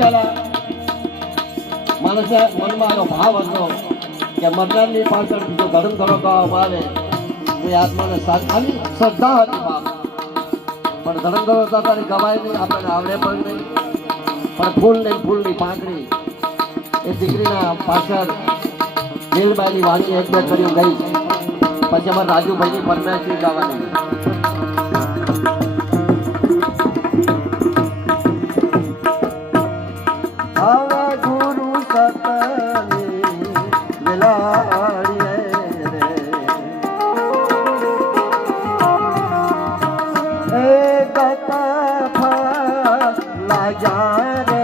પહેલા માણસે મનમાં એનો ભાવ હતો કે મરનારની પાછળ બીજો ધર્મ કરો કરવામાં આવે તો એ આત્માને આવી શ્રદ્ધા હતી બાપ. પણ ધર્મ કરો તારી ગવાય નહીં, આપણને આવડે પણ નહીં. પણ ફૂલની પાંખડી એ દીકરીના પાછળ નીલબાઈની વાણી એક બે કર્યું ગઈ. પછી અમારે રાજુભાઈની પરમેશ્વરી ગાવાની. હવે ગુરુ સતની મિલાડીએ રે એ ગત ફલા જારે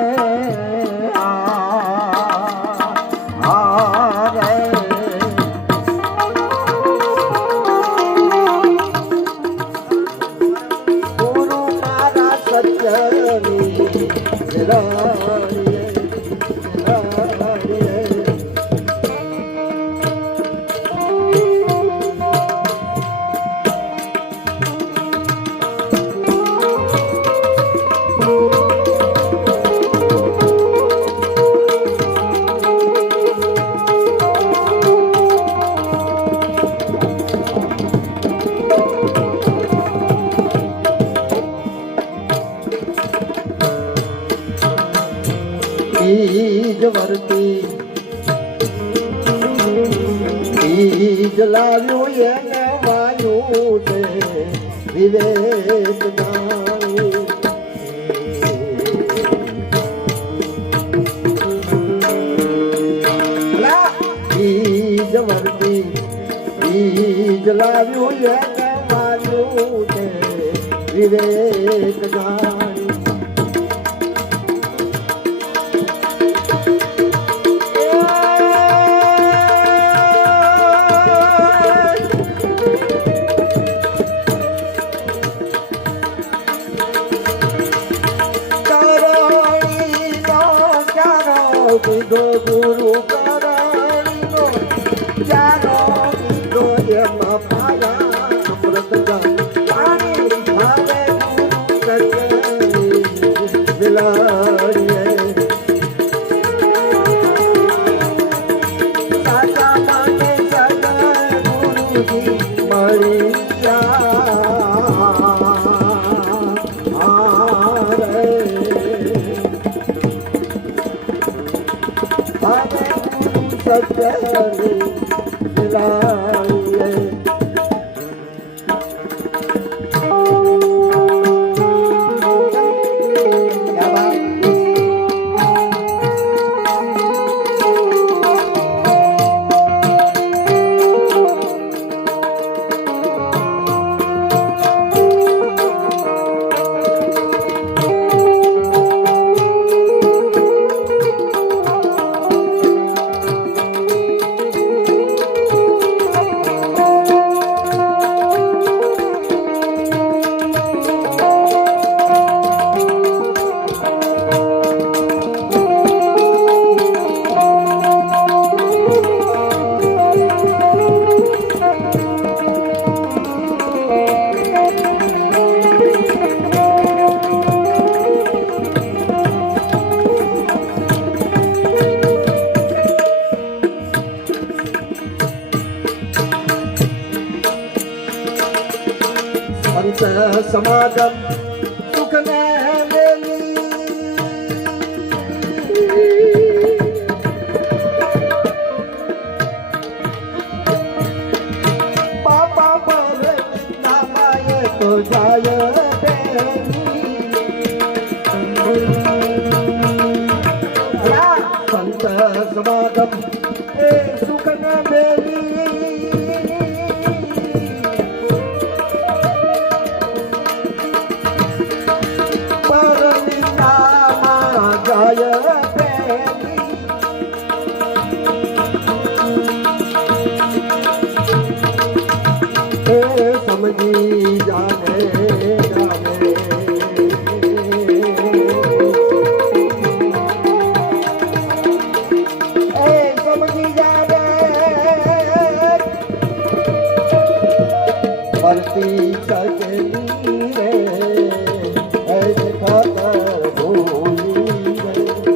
વર્તી બીજ લાવ્યું એને વાયું છે વિવેક જાણ્યું. બીજ વર્તી બીજ લાવ્યું એને વાયું છે વિવેક જાણ્યું. કીધો ગુરુ કરાણીનો ચારો કીધો એમાં પાયા અમૃત પાણી ભાવે મિલાડીએ સાચા માટે સગા ગુરુજી મળી સત્યની મિલાડીએ. સમાગમ સુખને મેલી બાપા પર નામાએ તો જાય સંત સમાગમ એ સુખને મેલી સમજી જાને જાને સમજી જાને ભરતી સજની રે ખાતર ભૂલી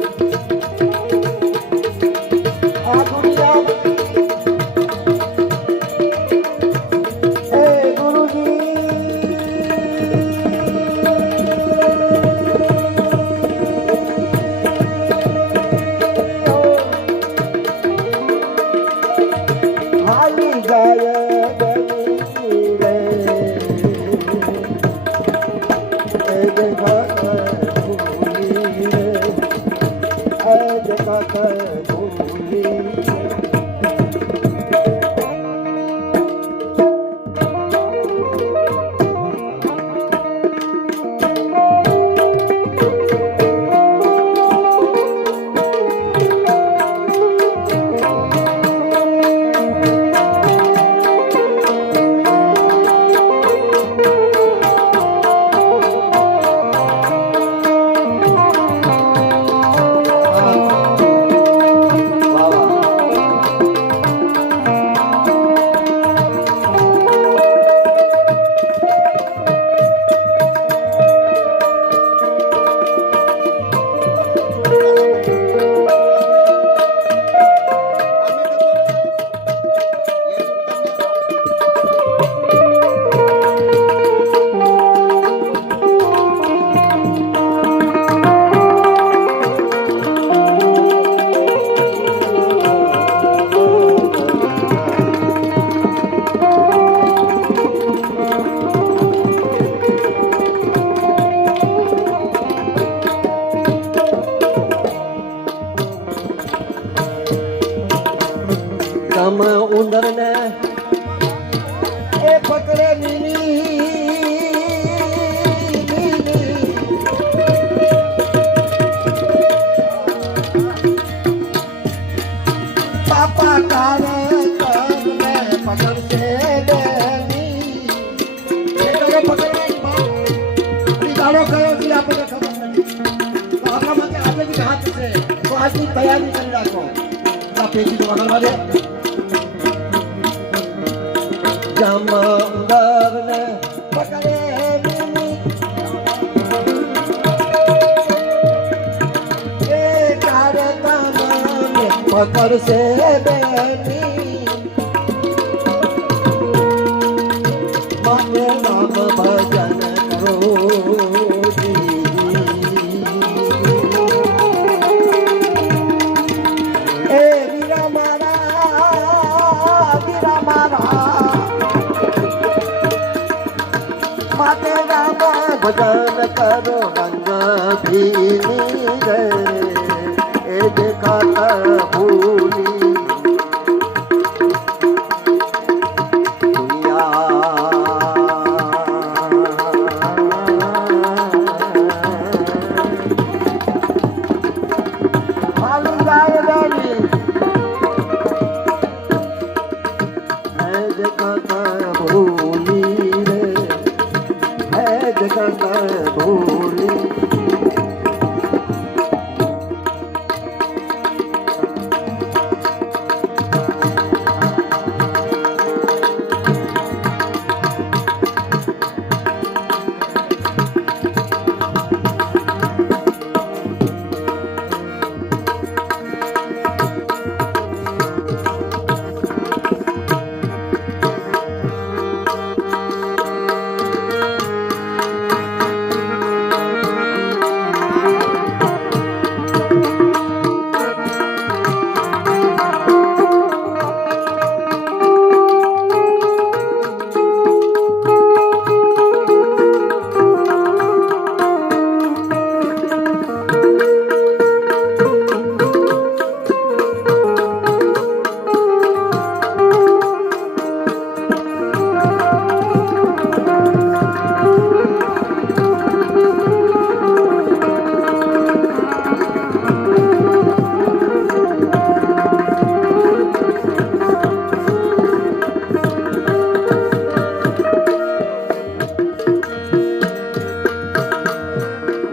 પાછની તૈયારી કરી રાખો. આ પેટી તો વગાડવા દે. જમંદરને પકડે એ તારે તમને પકડશે બેટી માને નામ ભજન કરો એ વીરા મારા માતે રામ ભજન કરો રંગ ભીની રે એ દેખાત ભૂલી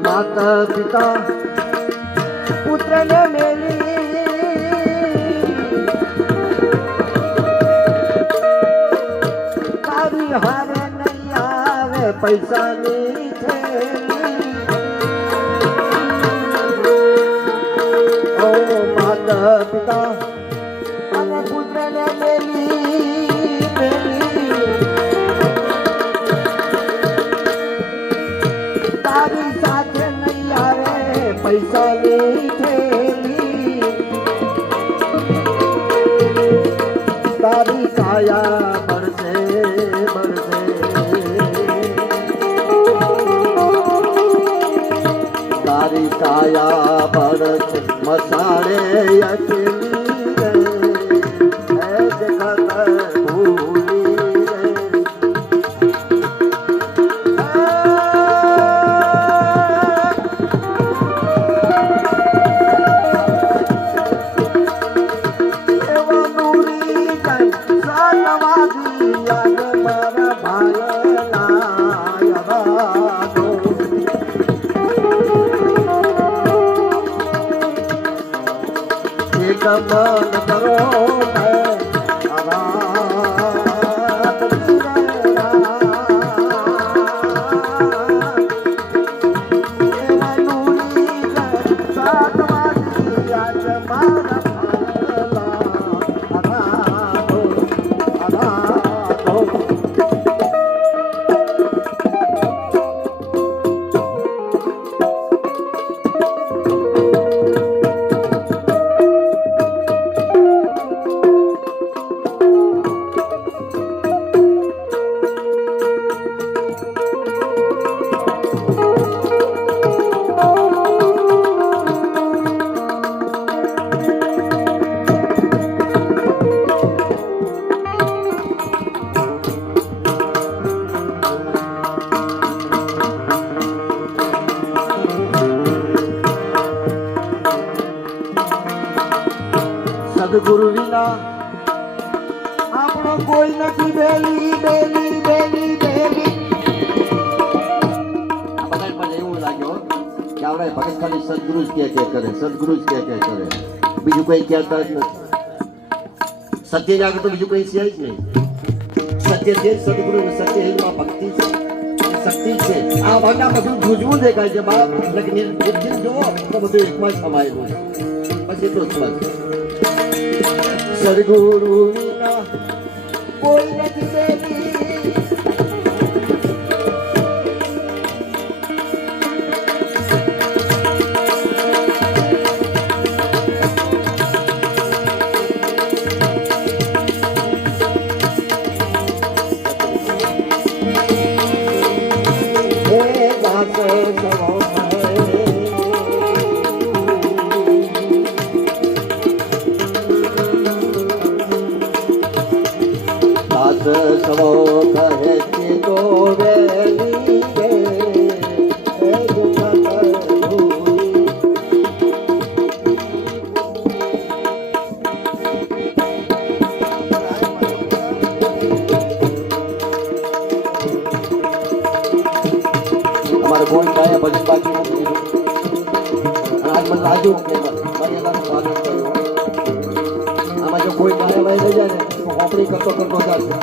માતા પિતા પુત્રને મેલી તારી હારે નહીં આવે પૈસાની ઓ માતા પિતા અને પુત્રને મેલી તારી સાથે નહીં આવે પૈસાની થેલી તારી કાયા બળશે તારી કાયા બળશે મસાડે અકેલી રે દેખત ભૂલી મન કરો સદગુરુ વિના આપણો કોઈ નથી બેલી બેલી બેલી બેલી આ બધાને પણ એવું લાગ્યો કે આપણે આવે ભગત ખાલી સદગુરુ જ કે કરે, સદગુરુ જ કે કરે, બીજું કોઈ કહેતા જ નથી. સત્ય જ આગળ તો બીજું કોઈ છે જ નહીં. સત્ય છે સદગુરુ, સત્ય હિલમાં ભક્તિ છે, શક્તિ છે. આ ભાગના બધું જુજવું દેખાય છે બાપ, નિર્જીવ જુઓ તો બધું એકમાં જ સમાયેલું છે. બસ એટલું જ બસ. સદગુરુ વિના કોઈ નથી દેવી, સવો કહે છે તો વેલી રે અમારે કોઈ કાયા ભજન બાકી નથી. આજ મને લાગ્યું કે મર્યાદાનું પાલન કર્યું. આમાં જો કોઈ કાયા ભાઈ રહી જાય ને તો હોપડી કરતો જશે.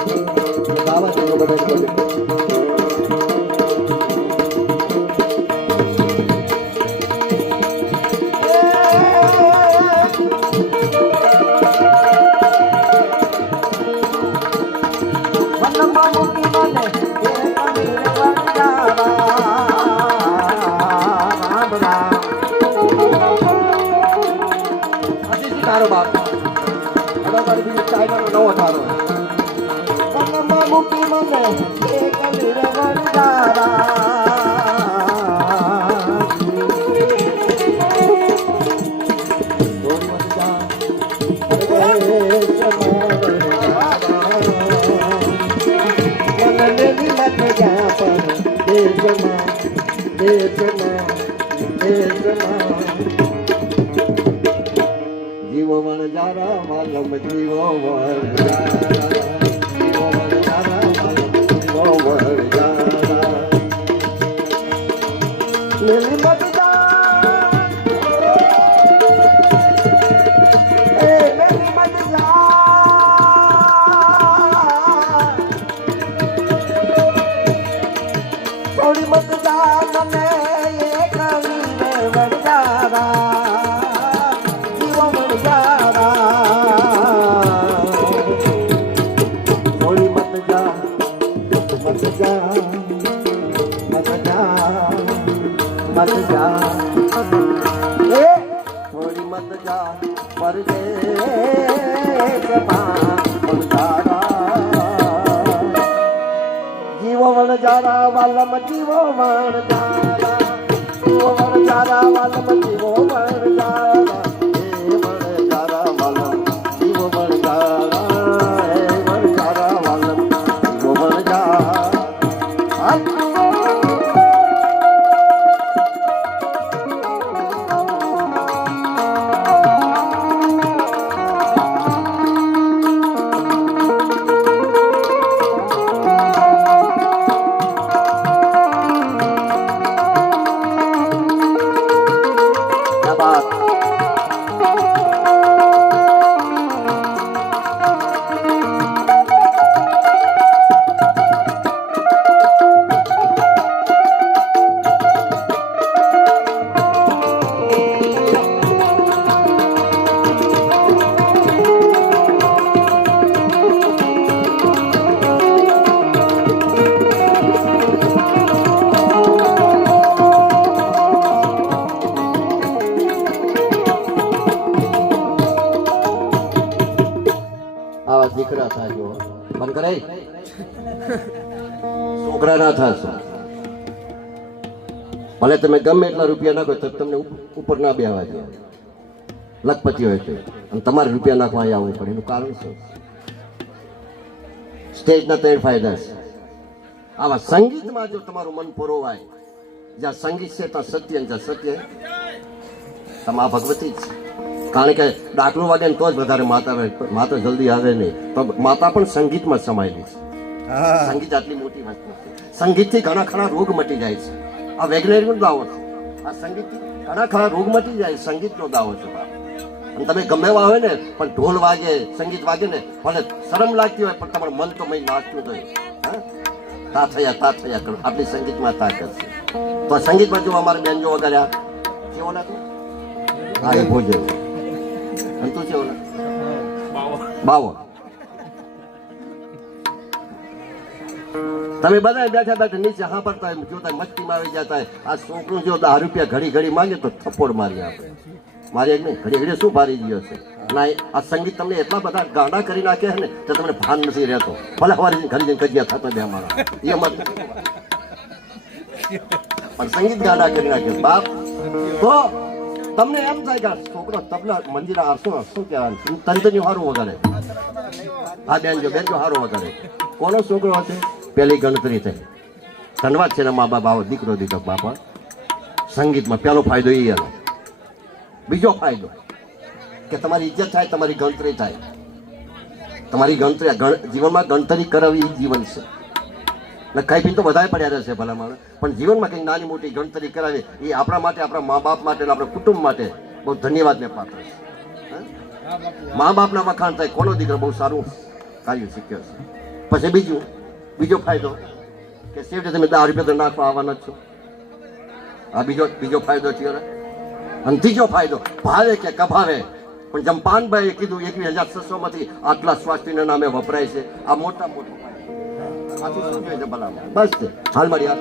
દાવા છે બધા તારો બાપ તારી બીજું ચાઇનાનો નવો તારો મૂકી મને એક નિર્વણદારા જીવો વણ જારા વાલમ જીવો વણ મેરી મત જા એ મેરી મત જા થોડી મત જા મને એ કવીને વડજારા જીવો વડજારા થોડી મત જા મત જા મત જા मत जा थोड़ी मत जा परदेश जीवो वन जारा वालम जीवो वन जारा जीवो वन जारा वालम जीवो वन जारा वन जारा वालम जीवो वन जारा वन जारा वालम जीवो वन जारा દીકરા થાજો બંધ કરાય છોકરા ના થશો ભલે તમે ગમે એટલા રૂપિયા નાખો તો તમને ઉપર ના બેહવા દે લખપતિ હોય તો અને તમારે રૂપિયા નાખવા અહીંયા આવવું પડે એનું કારણ શું સ્ટેજના 3 ફાયદા છે આવા સંગીતમાં જો તમારું મન પરોવાય જ્યાં સંગીત છે ત્યાં સત્ય જ્યાં સત્ય તમે આ ભગવતી જ છે કારણ કે ડાકલો વાગે ને તો જ વધારે માતા જલ્દી આવે નહીં તો માતા પણ સંગીતમાં સમાયેલી છે સંગીત આટલી મોટી વસ્તુ છે સંગીતથી ઘણા રોગ મટી જાય છે આ વૈજ્ઞાનિક દાવો છે આ સંગીતથી ઘણા ખરા રોગ મટી જાય. સંગીતનો દાવો છે બાપ. અને તમે ગમે એવા હોય ને પણ ઢોલ વાગે, સંગીત વાગે ને ભલે શરમ લાગતી હોય પણ તમારું મન તો મય નાચતું જ હોય. તા થયા કરો. આપણી સંગીતમાં તાકાત છે. તો સંગીતમાં જો અમારે બેન જો વગાડ્યા કેવો લાગે? હા એ ભોજન. અને તું કેવો લાગે? બાવો. તમે બધા બેઠા બેઠા નીચે હા પડતા જોતા મસ્તીમાં આવી જતા. આ છોકરું જો 10 રૂપિયા ઘડી ઘડી માંગે તો થપ્પડ મારી આપણે. મારી નહીં ઘડી ઘડી શું ભારી ગયો છે. ના આ સંગીત તમને એટલા બધા ગાડા કરી નાખે છે ને તો તમને ભાન નથી રહેતો. ભલે વારી ઘડી કજિયા થતો બે અમારા એ મત પણ સંગીત ગાડા કરી નાખે બાપ. તો તમને એમ થાય કે છોકરો તબલા મંદિર શું કહેવાનું તંતની સારું વગાડે. હા બેન જો સારું વગાડે. કોનો છોકરો હશે? પહેલી ગણતરી થઈ. ધન્યવાદ છે ને મા બાપ આવો દીકરો દીધો બાપા. સંગીતમાં પહેલો ફાયદો એ એનો. બીજો ફાયદો કે તમારી ઇજ્જત થાય, તમારી ગણતરી થાય. તમારી ગણતરી જીવનમાં ગણતરી કરાવી જીવન છે. ને ખાઈ પીને તો બધાય પડ્યા રહેશે ભલા માણસ, પણ જીવનમાં કંઈક નાની મોટી ગણતરી કરાવી એ આપણા માટે, આપણા મા બાપ માટે, આપણા કુટુંબ માટે બહુ ધન્યવાદને પાત્ર છે. મા બાપના વખાણ થાય, કોનો દીકરો બહુ સારું કાર્ય શીખ્યો છે. પછી બીજો ફાયદો કે સેવટે તમે 10 રૂપિયા તો નાખવા આવવાના જ છો. આ બીજો ફાયદો થયો ને. અને ત્રીજો ફાયદો ભાવે કે કભાવે પણ જમપાનભાઈએ કીધું 21,600 માંથી આટલા સ્વાસ્થ્યના નામે વપરાય છે. આ મોટો ફાયદો. આથી શું જોઈએ છે ભલા? બસ છે હાલ મારી આ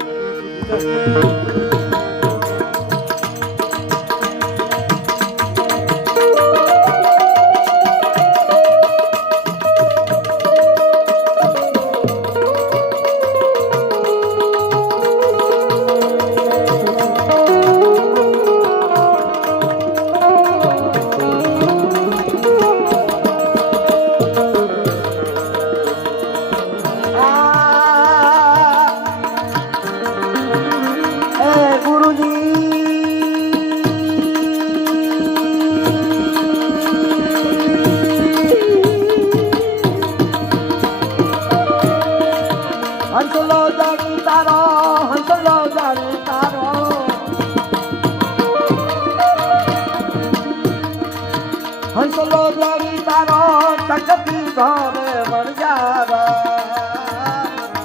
હંસલો જારી તારો તકતી ઘરે વણજારા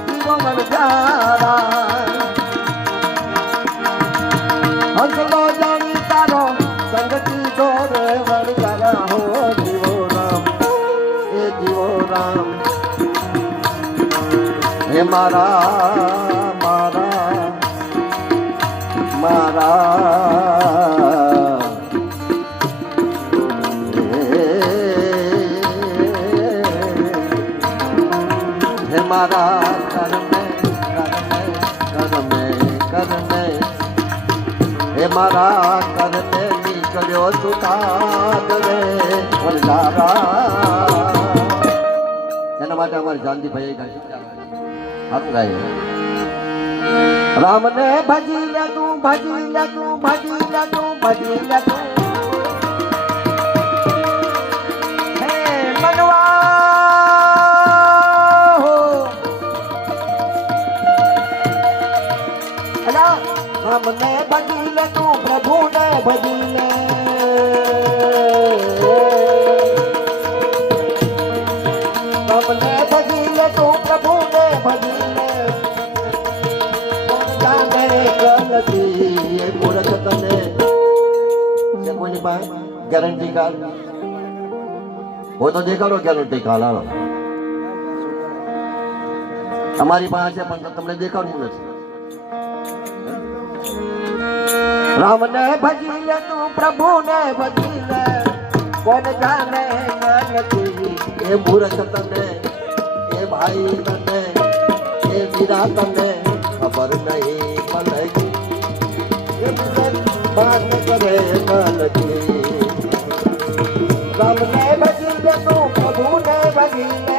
જીવો વણજારા. હંસલો જારી તારો સંગતી ઘરે વણજારા. હો જીવો રામ, એ જીવો રામ. હે મારા મારા મારા મારા કરમે હે મારા કરમે નીકળ્યો સુતાદ રે વરદારા. એના માટે અમારી જાનજીભાઈ ગાય ગાય રામને ભજી લે તું, ભજી લે તું, ભજી લે તું, ભજી લે તું. હે મનવા રામને ભજી લે તું, પ્રભુને ભજી લે. રામને ભજી લે તું, પ્રભુને ભજી લે. જાને ગલતી એ મૂર્ખ તને છે કોઈની પાસે ગેરંટી કાર્ડ હોય તો દેખાડો ગેરંટી કાર્ડ. હાલો અમારી પાસે પણ તમને દેખાડવું નથી. રામને ભજી લે તું, પ્રભુને ભજી લે. કોણ જાણે નથી એ મૂર્ખ તને, એ ભાઈ તને, એ વીરા તને ખબર નહીં પડે. બાત કરે નથી. રામને ભજી લે તું, પ્રભુને ભજી લે.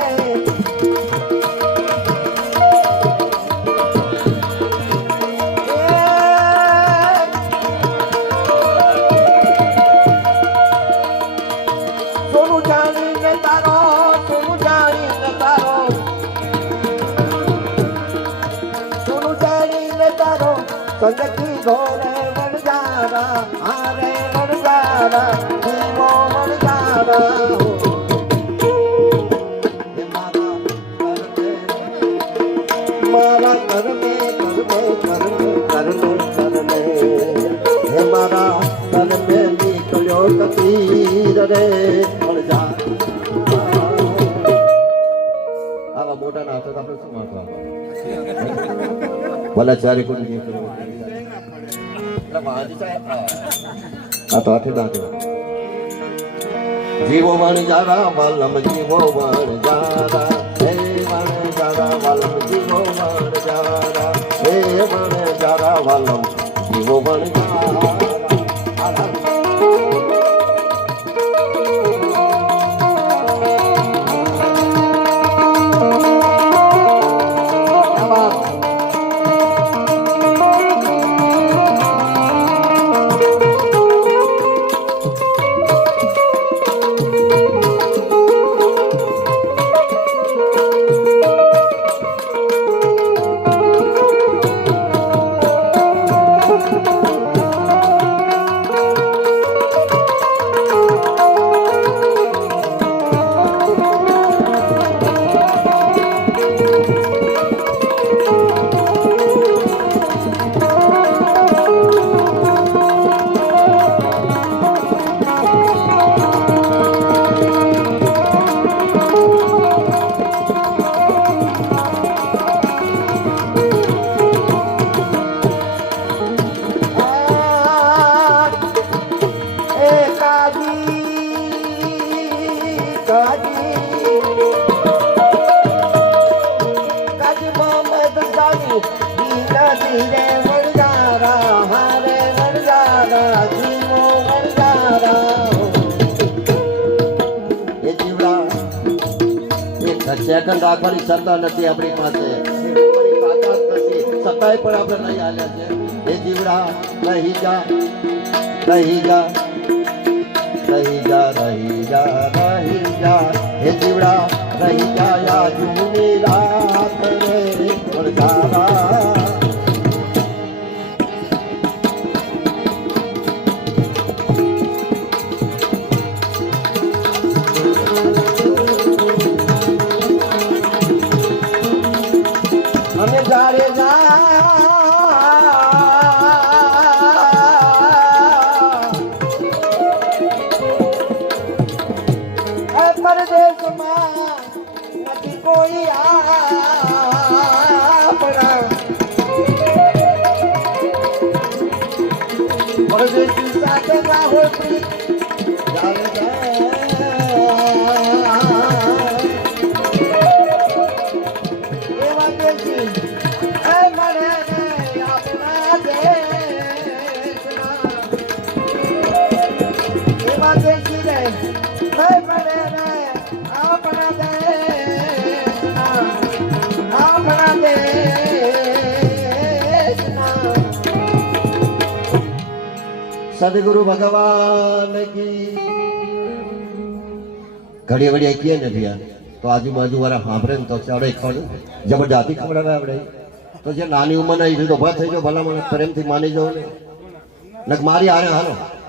સંગતી ઘોરે વણજારા. જારા હારે વણજારા જીવો વણજારા મારા કરમે કરમે કરમે કરમે કરમે હે મારા કરમે નીકળ્યો કતીર રે વણજારા આવા મોટા ના હતા આપણે શું વાંચવા ભલા ચારે કોઈ નહીં કરો આ તો આઠે દાંત જીવો વણજારા વાલમ જીવો વણજારા હે વણજારા વાલમ જીવો વણજારા હે વણજારા વાલમ જીવો વણજારા સેકન્ડ રાખવાની સત્તા નથી આપણી પાસે સત્તાએ પણ આપણે નહીં હાલ્યા છે એ જીવડા રહી જા રહી જા રહી જા રહી જા રહી જા હે જીવડા રહી જા યા જૂની રાત રે વણજારા જારે પરદેશમાં નથી કોઈ આપણા પરદેશી સાથે ના હોય જારે એવા દેશી સદગુરુ ભગવાન કી ઘડી વડી કીએ નથી યાર તો આજુબાજુ વાળા સાંભળે ને તો ચડે ખવડે જબરદસ્તી ખવડાવે આપણે તો જે નાની ઉંમરના એ તો ભા થઈ જાવ ભલા મને પ્રેમથી માની જાવ ને મારી હારે હાલો